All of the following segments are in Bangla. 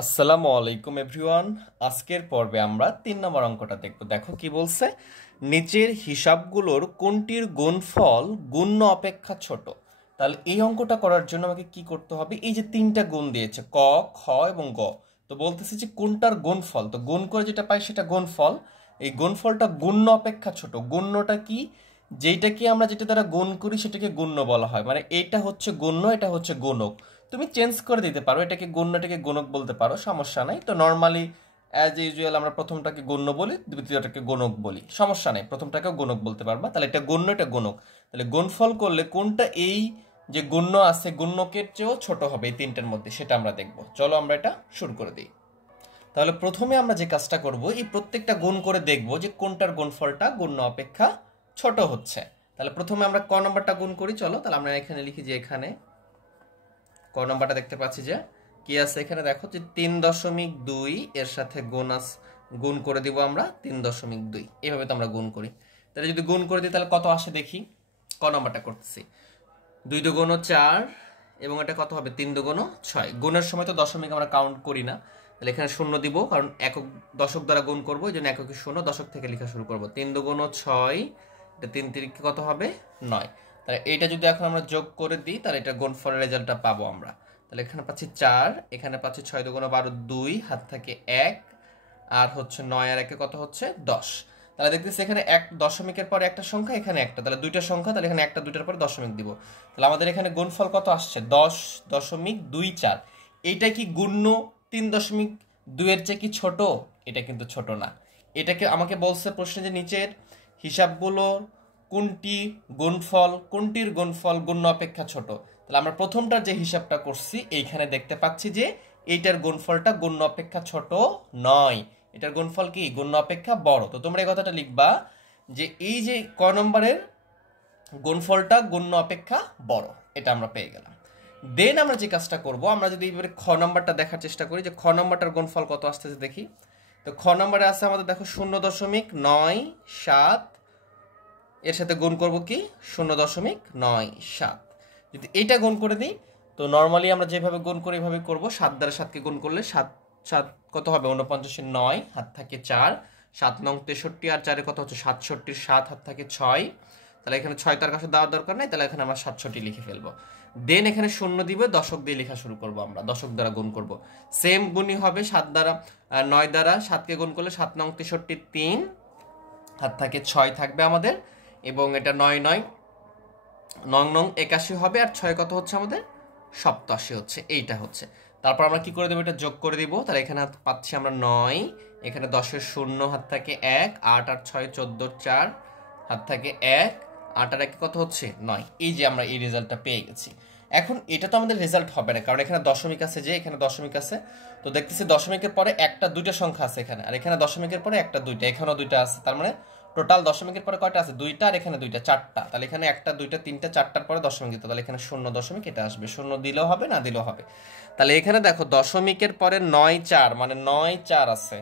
আসসালামু আলাইকুম এভরিওয়ান। আজকের পর্বে আমরা ৩ নম্বর অঙ্কটা দেখব। দেখো কি বলছে, নিচের হিসাবগুলোর কোনটির গুণফল গুণ্য অপেক্ষা ছোট। তাহলে এই অঙ্কটা করার জন্য আমাকে কি করতে হবে, এই যে তিনটা গুণ দিয়েছে ক, খ এবং গ, তো বলতেছে যে কোনটার গুণফল, তো গুণ করে যেটা পাই সেটা গুণফল। এই গুণফলটা গুণ্য অপেক্ষা ছোট। গুণ্যটা কি, যেটা আমরা যেটা দ্বারা গুণ করি সেটাকে গুণ্য বলা হয়, মানে এটা হচ্ছে গুণ্য, এটা হচ্ছে গুণক। তুমি চেঞ্জ করে দিতে পারো, এটাকে গুণ্য, এটাকে গুণক বলতে পারো, সমস্যা নাই। তো নর্মালি অ্যাজ ইউজুয়াল আমরা প্রথমটাকে গুণ্য বলি, দ্বিতীয়টাকে গুণক বলি, সমস্যা নেই, প্রথমটাকেও গুণক বলতে পারবা। তাহলে এটা গুণ্য, এটা গুণক। তাহলে গুণফল করলে কোনটা এই যে গুণ্য আছে গুণ্যকের চেয়েও ছোট হবে এই তিনটের মধ্যে, সেটা আমরা দেখব। চলো আমরা এটা শুরু করে দিই। তাহলে প্রথমে আমরা যে কাজটা করব, এই প্রত্যেকটা গুণ করে দেখব যে কোনটার গুণফলটা গুণ্য অপেক্ষা ছোট হচ্ছে। তাহলে প্রথমে আমরা ক নম্বরটা গুণ করি। চলো তাহলে আমরা এখানে লিখি যে এখানে ক নম্বরটা দেখতে পাচ্ছি যে কি আছে এখানে, দেখো যে ৩.২ এর সাথে গুণ করে দিব আমরা ৩.২, এভাবে তো আমরা গুণ করি। তাহলে যদি গুণ করে দিই তাহলে কত আসে দেখি। ক নম্বরটা করতেছি, ২ দুগুণ ৪ এবং এটা কত হবে ৩ দুগুণ ৬। গুণের সময় তো দশমিক আমরা কাউন্ট করি না, তাহলে এখানে শূন্য দিব, কারণ একক দশক দ্বারা গুণ করবো, এই জন্য এককে শূন্য, দশক থেকে লেখা শুরু করবো। ৩ দুগুণ ৬, এটা ৩ তিরিকে কত হবে ৯। তাহলে এইটা যদি এখন আমরা যোগ করে দিই তাহলে এটা গুণফলের রেজাল্টটা পাবো আমরা। তাহলে এখানে পাচ্ছি ৪, এখানে পাচ্ছি ৬ দুগুণ ১২, ২ হাত থাকে ১, আর হচ্ছে ৯ আর ১ কত হচ্ছে ১০। তাহলে দেখতেছি এখানে এক দশমিকের পরে একটা সংখ্যা, এখানে একটা, তাহলে দুইটা সংখ্যা, তাহলে এখানে একটা দুইটার পরে দশমিক দিব। তাহলে আমাদের এখানে গুণফল কত আসছে 10.24। এইটা কি গুণ্য 3.2 এর চেয়ে কি ছোট? এটা কিন্তু ছোট না। এটাকে আমাকে বলছে প্রশ্নে যে নিচের হিসাবগুলো কোনটির গুণফল গুণ্য অপেক্ষা ছোট। তাহলে আমরা প্রথমটার যে হিসাবটা করছি এইখানে দেখতে পাচ্ছি যে এইটার গুণফলটা গুণ্য অপেক্ষা ছোট নয়, এটার গুণফল কি গুণ্য অপেক্ষা বড়। তো তোমরা এই কথাটা লিখবা যে এই যে ক নম্বরের গুণফলটা গুণ্য অপেক্ষা বড়, এটা আমরা পেয়ে গেলাম। দেন আমরা যে কাজটা করব, আমরা যদি এবারে খ নম্বরটা দেখার চেষ্টা করি যে খ নম্বরটার গুণফল কত আসতেছে দেখি। তো খ নম্বরে আছে আমাদের দেখো 0.97, এর সাথে গুণ করব কি 0.97। যদি এইটা গুণ করে দিই তো নর্মালি আমরা যেভাবে গুণ করি এভাবে করব। 7 দ্বারা 7কে গুণ করলে 7 7 কত হবে 49, 9 হাত থাকে 4, 7 নং 63, আর 4 কত হচ্ছে 67, 7 হাত থাকে 6। তাহলে এখানে 6 তার কাছে দেওয়ার দরকার নাই, তাহলে এখানে আমরা 67 লিখে ফেলবো। দেন এখানে শূন্য দিবে, দশক দিয়ে লেখা শুরু করব, আমরা দশক দ্বারা গুণ করব। সেম গুণই হবে 7 দ্বারা 9 দ্বারা 7কে গুণ করলে 7 নং 63, 3 হাত থাকে 6 থাকবে আমাদের, এবং এটা 9 9 9 নং 81 হবে, আর 6 কত হচ্ছে আমাদের 87 হচ্ছে, এইটা হচ্ছে। তারপর আমরা কি করে দেবো, এটা যোগ করে দিব। তাহলে এখানে পাচ্ছি আমরা 9, এখানে 10-এর 0 হাত থাকে 1, 8 আর 6 14, 4 হাত থাকে 1, 8 আর 1 কত হচ্ছে 9। এই যে আমরা এই রেজাল্টটা পেয়ে গেছি। এখন এটা তো আমাদের রেজাল্ট হবে না, কারণ এখানে দশমিক আছে, যে এখানে দশমিক আছে, তো দেখতেছি দশমিকের পরে একটা দুইটা সংখ্যা আছে এখানে, আর এখানে দশমিকের পরে একটা দুইটা, এখানেও দুইটা আছে, তার মানে টোটাল দশমিকের পরে কয়টা আছে দুইটা, আর এখানে দুইটা, চারটা। তাহলে এখানে একটা দুইটা তিনটা চারটার পরে দশমিক দিতে, তাহলে এখানে 0 এটা আসবে, 0 দিলেও হবে না দিলেও হবে। তাহলে এখানে দেখো দশমিকের পরে 9 4 মানে 9 4 আছে,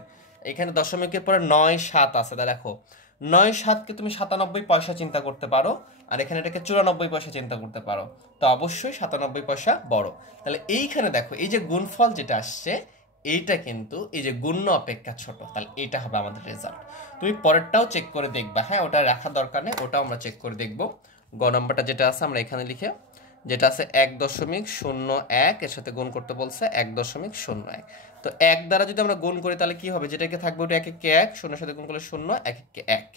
এখানে দশমিকের পরে 9 7 আছে। তাহলে দেখো 9 7কে তুমি 97 পয়সা চিন্তা করতে পারো, আর এখানে এটাকে 94 পয়সা চিন্তা করতে পারো, তো অবশ্যই 97 পয়সা বড়। তাহলে এইখানে দেখো এই যে গুণফল যেটা আসছে এইটা কিন্তু এই যে গুণ্য অপেক্ষা ছোট, তাহলে এইটা হবে আমাদের রেজাল্ট। তুমি পরেরটাও চেক করে দেখবা, হ্যাঁ ওটা রাখার দরকার নেই, ওটাও আমরা চেক করে দেখব। গ নম্বরটা যেটা আছে আমরা এখানে লিখে, যেটা আছে 1.01 এর সাথে গুণ করতে বলছে 1.01। তো 1 দ্বারা যদি আমরা গুণ করি তাহলে কি হবে, যেটাকে থাকবে ওটা 1 1 1, 0 সাথে গুণ করলে 0, 1 1 1,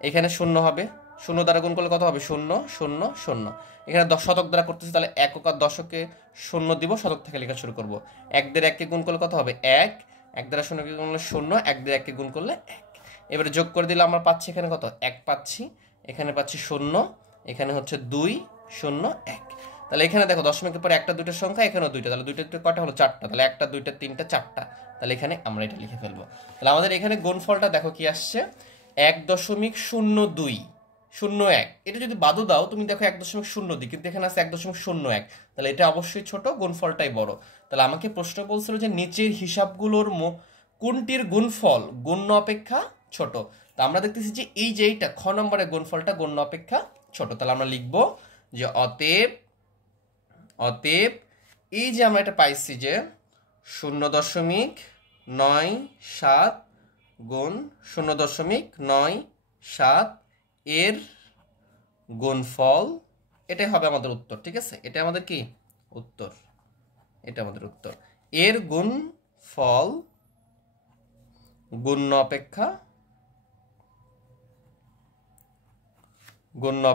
এখানে 0 হবে, 0 দ্বারা গুণ করলে কত হবে 0 0 0। এখানে শতক দ্বারা করতেছি, তাহলে একক আর দশকে 0 দিব, শতক থেকে লেখা শুরু করব। 1 দ্বারা 1কে গুণ করলে কত হবে 1, 1 দ্বারা 0কে গুণ করলে 0, 1 দ্বারা 1কে গুণ করলে 1। এবারে যোগ করে দিলে আমরা পাচ্ছি এখানে কত 1 পাচ্ছি, এখানে পাচ্ছি 0, এখানে হচ্ছে 2 0 1। তাহলে এখানে দেখো দশমিকের পরে একটা দুইটা সংখ্যা, এখানেও দুইটা, তাহলে দুইটা কয়টা হলো 4টা, তাহলে 1টা 2টা 3টা 4টা, তাহলে এখানে আমরা এটা লিখে ফেলবো। তাহলে আমাদের এখানে গুণফলটা দেখো কি আসছে 1.0201। এটা যদি বাদও দাও তুমি দেখো 1.02, কিন্তু এখানে আছে 1.01, তাহলে এটা অবশ্যই ছোট, গুণফলটাই বড়। তাহলে আমাকে প্রশ্ন বলছিল যে নিচের হিসাবগুলোর কোনটির গুণফল গুণ্য অপেক্ষা ছোট। তা আমরা দেখতেছি যে এই যে এইটা খ নম্বরের গুণফলটা গুণ্য অপেক্ষা ছোট। তাহলে আমরা লিখব যে অতএব এই যে আমরা এটা পাইছি যে 0.97 গুণ 0.97 এর গুণফল, এটাই হবে আমাদের উত্তর। ঠিক আছে, এটা আমাদের কি উত্তর, এটা আমাদের উত্তর। এর গুণফল গুণ্য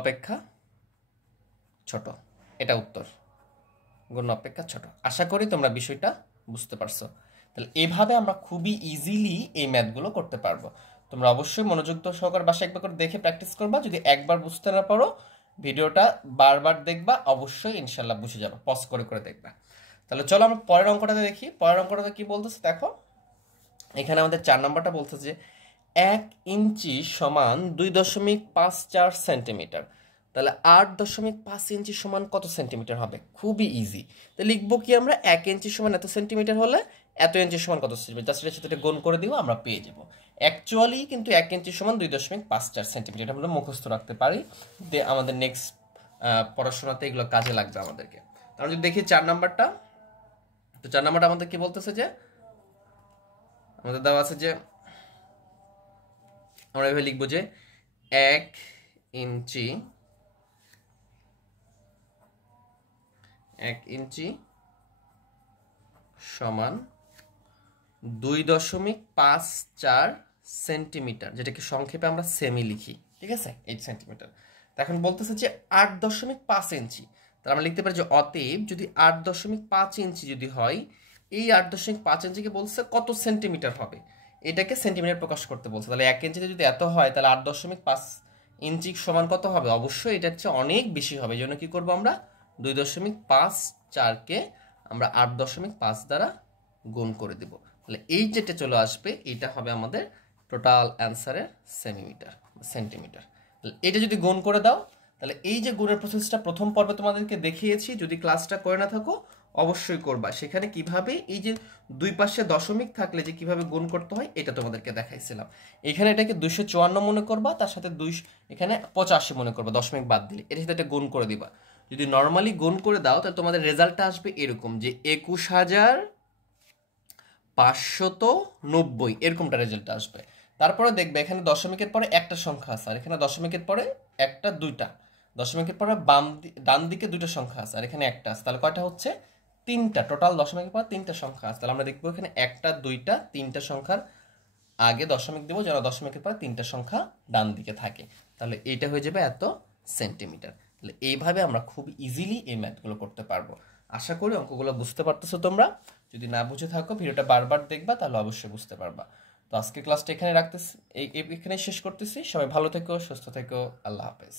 অপেক্ষা ছোট, এটা উত্তর, গুণ্য অপেক্ষা ছোট। আশা করি তোমরা বিষয়টা বুঝতে পারছো। তাহলে এইভাবে আমরা খুবই ইজিলি এই ম্যাথগুলো করতে পারবো। তোমরা অবশ্যই মনোযোগ সহকারে বাসায় একবার করে দেখে প্র্যাকটিস করবা। যদি একবার বুঝতে না পারো ভিডিওটা বারবার দেখবা, অবশ্যই ইনশাল্লাহ বুঝে যাবে, পজ করে করে দেখবা। তাহলে চলো আমরা পরের অঙ্কটাতে দেখি। পরের অঙ্কটাতে কি বলতেছে দেখো, এখানে আমাদের 4 নম্বরটা বলতেছে যে 1 ইঞ্চি সমান 2.54 সেন্টিমিটার। তাহলে 8.5 ইঞ্চি সমান কত সেন্টিমিটার হবে? খুবই ইজি। তো লিখবো কি আমরা, 1 ইঞ্চি সমান এত সেন্টিমিটার হলে এত ইঞ্চি সমান কত সেন্টিমিটার, জাস্ট এর সাথে গুণ করে দিব, আমরা পেয়ে যাব। অ্যাকচুয়ালি কিন্তু 1 ইঞ্চি সমান 2.54 সেন্টিমিটার আমরা মুখস্থ রাখতে পারি, আমাদের নেক্সট পড়াশোনাতে এগুলো কাজে লাগবে আমাদেরকে। তাহলে যদি দেখি 4 নাম্বারটা, তো 4 নাম্বারটা আমাদের কি বলতেছে যে আমাদের দেওয়া আছে যে আমরা এভাবে লিখবো যে 1 ইঞ্চি সমান 2.54 সেন্টিমিটার, যেটাকে সংক্ষেপে আমরা সেমি লিখি। ঠিক আছে, 8 সেন্টিমিটার। এখন বলতেছে যে 8.5 ইঞ্চি। তাহলে আমরা লিখতে পারি যে অতএব যদি 8.5 ইঞ্চি যদি হয়, এই 8.5 ইঞ্চিকে বলছে কত সেন্টিমিটার হবে, এটাকে সেন্টিমিটার প্রকাশ করতে বলছে। তাহলে 1 ইঞ্চিতে যদি এত হয়, তাহলে 8.5 ইঞ্চি সমান কত হবে? অবশ্যই এটার চেয়ে অনেক বেশি হবে। এই জন্য কি করবো আমরা, 2.54কে আমরা 8.5 দ্বারা গুণ করে দেব। তাহলে এই যেটা চলে আসবে, এটা হবে আমাদের টোটাল অ্যান্সারের সেন্টিমিটার। এটা যদি গুণ করে দাও, তাহলে এই যে গুণের প্রসেসটা প্রথম পর্বে তোমাদেরকে দেখিয়েছি, যদি ক্লাসটা করে না থাকো অবশ্যই করবা। সেখানে কিভাবে এই যে দুই পাশে দশমিক থাকলে যে কিভাবে গুণ করতে হয় এটা তোমাদেরকে দেখাইছিলাম। এখানে এটাকে 254 মনে করবা, তার সাথে এখানে 85 মনে করবা, দশমিক বাদ দিলে এর সাথে এটা গুণ করে দিবা। যদি নর্মালি গুণ করে দাও, তাহলে তোমাদের রেজাল্টটা আসবে এরকম যে 21,590 এরকমটা রেজাল্ট আসবে। তারপরে দেখবে এখানে দশমিকের পরে একটা সংখ্যা আছে, আর এখানে দশমিকের পরে একটা দুইটা, দশমিকের পরে ডান দিকে দুইটা সংখ্যা আছে, আর এখানে একটা আছে। তাহলে কয়টা হচ্ছে? 3টা। টোটাল দশমিকের পরে 3টা সংখ্যা আছে। তাহলে আমরা দেখবো এখানে একটা দুইটা 3টা সংখ্যার আগে দশমিক দেবো, যেন দশমিকের পরে 3টা সংখ্যা ডান দিকে থাকে। তাহলে এইটা হয়ে যাবে এত সেন্টিমিটার। তাহলে এইভাবে আমরা খুব ইজিলি এই ম্যাথগুলো করতে পারবো। আশা করি অঙ্কগুলো বুঝতে পারতেছো তোমরা। যদি না বুঝে থাকো ভিডিওটা বারবার দেখবা, তাহলে অবশ্যই বুঝতে পারবা। তো আজকে ক্লাসটা এখানে রাখতেছি, এখানে শেষ করতেছি। সবাই ভালো থেকো, সুস্থ থেকো, আল্লাহ হাফেজ।